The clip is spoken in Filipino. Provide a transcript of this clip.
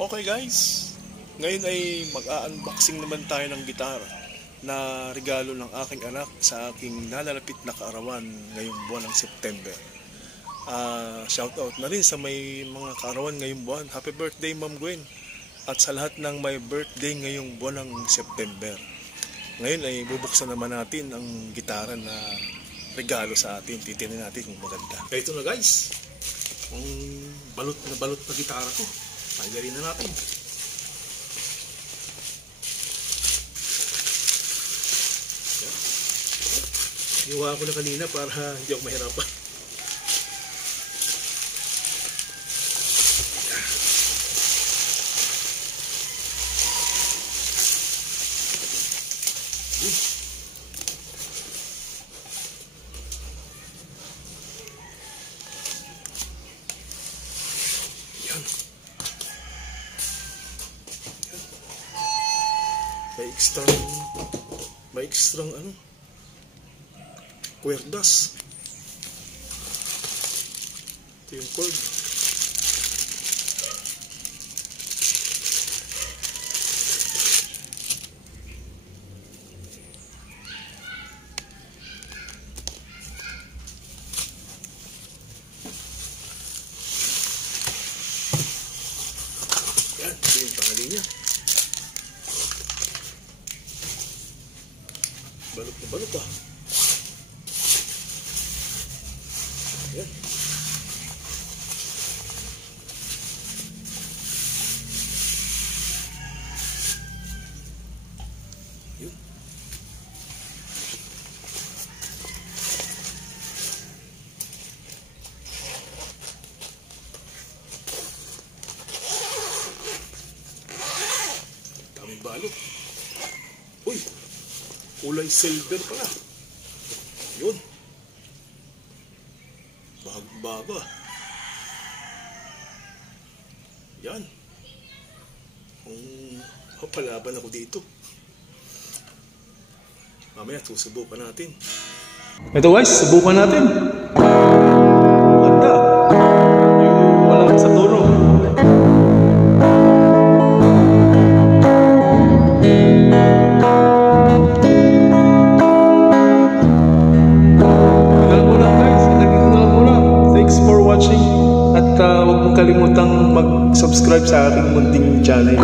Okay guys, ngayon ay mag-unboxing naman tayo ng gitara na regalo ng aking anak sa aking nalalapit na kaarawan ngayong buwan ng September. Shoutout na rin sa may mga kaarawan ngayong buwan. Happy birthday Ma'am Gwen! At sa lahat ng may birthday ngayong buwan ng September. Ngayon ay bubuksan naman natin ang gitara na regalo sa atin. Titingnan natin kung maganda. Kaya ito na guys, ang balot na gitara ko. Pagarin na natin. Ginawa ko na kanina para hindi ako mahirapan. Yan. May extra ano, cuerdas. Ito yung cord. Yan, ito yung pangalan niya. Balot na balot ah. Ayan. Yun. Daming balot. Uy! Kulay silver pala. Yun. Bago. Yan. Papalaban ako dito. Mamaya susubukan natin. Ito guys, subukan natin. Ganda. Yung walang sa tunog. At huwag mong kalimutang mag-subscribe sa aking munting channel.